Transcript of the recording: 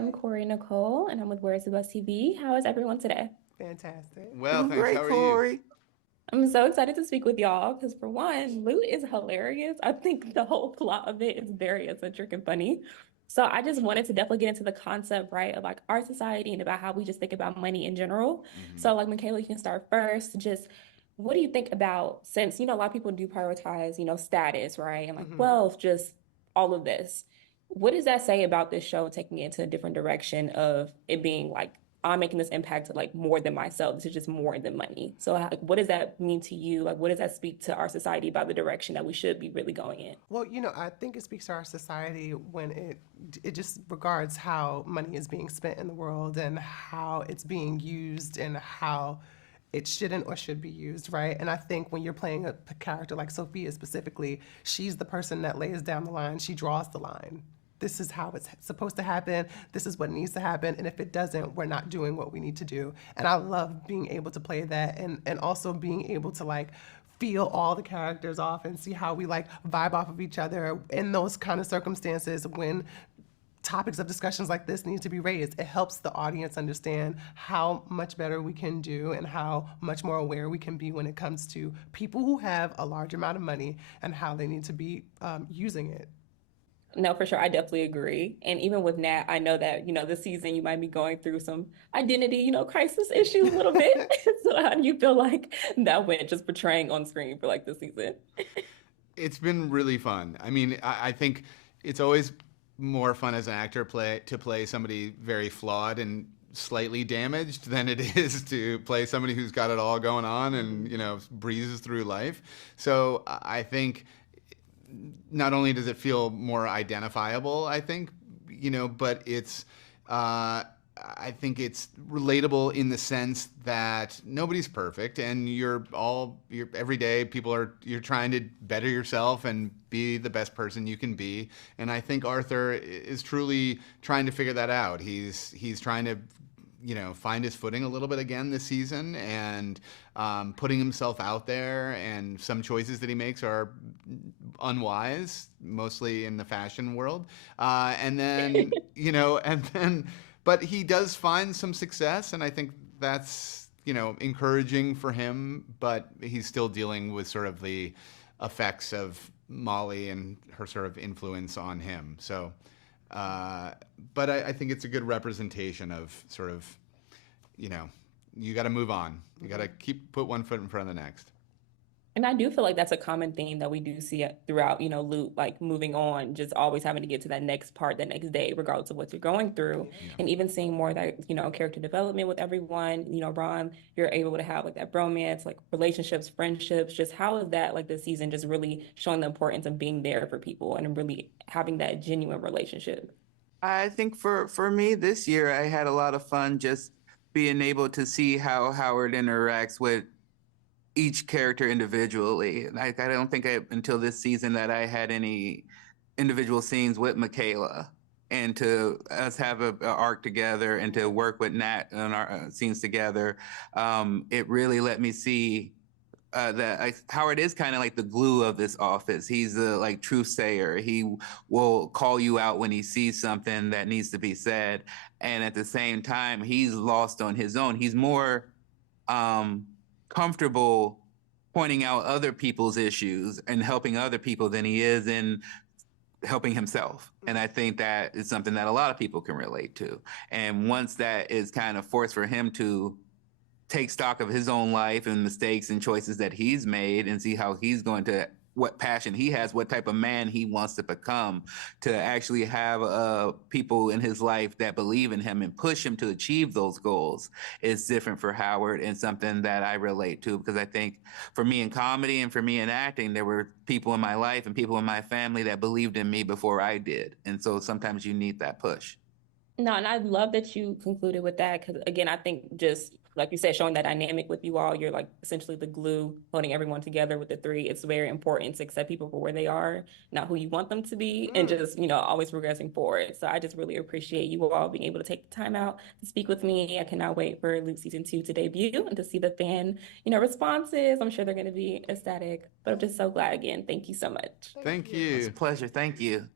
I'm Kori Nicole, and I'm with Where's the Best TV. How is everyone today? Fantastic. Well, Doing thanks. How great, are you? Corey. I'm so excited to speak with y'all because, for one, Loot is hilarious. I think the whole plot of it is very eccentric and funny. So I just wanted to definitely get into the concept, right, of like our society and about how we just think about money in general. Hmm. So, like, Michaela, you can start first. Just what do you think about since, a lot of people do prioritize, status, right, and like Hmm. wealth, just all of this. What does that say about this show taking it into a different direction of it being like I'm making this impact to like more than myself. This is just more than money. So like, what does that mean to you? Like, what does that speak to our society about the direction that we should be really going in? Well, I think it speaks to our society when it just regards how money is being spent in the world and how it's being used and how it shouldn't or should be used, right? And I think when you're playing a character like Sophia specifically, she's the person that lays down the line. She draws the line. This is how it's supposed to happen. This is what needs to happen. And if it doesn't, we're not doing what we need to do. And I love being able to play that and also being able to like feel all the characters off and see how we like vibe off of each other in those kind of circumstances when topics of discussions like this need to be raised. It helps the audience understand how much better we can do and how much more aware we can be when it comes to people who have a large amount of money and how they need to be using it. No, for sure. I definitely agree. And even with Nat, I know that, this season you might be going through some identity, crisis issues a little bit. So how do you feel like that went just portraying on screen for like this season? It's been really fun. I mean, I think it's always more fun as an actor to play somebody very flawed and slightly damaged than it is to play somebody who's got it all going on and breezes through life. So I think not only does it feel more identifiable, I think, but it's I think it's relatable in the sense that nobody's perfect, and you're every day you're trying to better yourself and be the best person you can be. And I think Arthur is truly trying to figure that out. He's trying to find his footing a little bit again this season, and putting himself out there. And some choices that he makes are unwise, mostly in the fashion world. And then, but he does find some success, and I think that's, encouraging for him. But he's still dealing with sort of the effects of Molly and her sort of influence on him. So, but I think it's a good representation of sort of, you got to move on. You got to put one foot in front of the next. And I do feel like that's a common theme that we do see throughout, Luke, like moving on, just always having to get to that next part, the next day, regardless of what you're going through. Yeah. And even seeing more of that, character development with everyone, Ron, you're able to have like that bromance, like relationships, friendships. Just how is that like this season just really showing the importance of being there for people and really having that genuine relationship? I think for me this year, I had a lot of fun just being able to see how Howard interacts with each character individually. Like I don't think until this season that I had any individual scenes with Michaela, and to us have a arc together and to work with Nat on our scenes together, it really let me see that Howard is kind of like the glue of this office. He's the like truth sayer. He will call you out when he sees something that needs to be said, and at the same time, he's lost on his own. He's more um, comfortable pointing out other people's issues and helping other people than he is in helping himself. And I think that is something that a lot of people can relate to. And once that is kind of forced for him to take stock of his own life and mistakes and choices that he's made and see how he's going to what passion he has, what type of man he wants to become, to actually have people in his life that believe in him and push him to achieve those goals is different for Howard, and something that I relate to, because I think for me in comedy and for me in acting, there were people in my life and people in my family that believed in me before I did. And so sometimes you need that push. No, and I love that you concluded with that because, again, I think just like you said, showing that dynamic with you all, you're like essentially the glue holding everyone together with the three. It's very important to accept people for where they are, not who you want them to be, and just, always progressing forward. So I just really appreciate you all being able to take the time out to speak with me. I cannot wait for Luke season 2 to debut and to see the fan, responses. I'm sure they're going to be ecstatic, but I'm just so glad again. Thank you so much. Thank It's a you. pleasure. Thank you.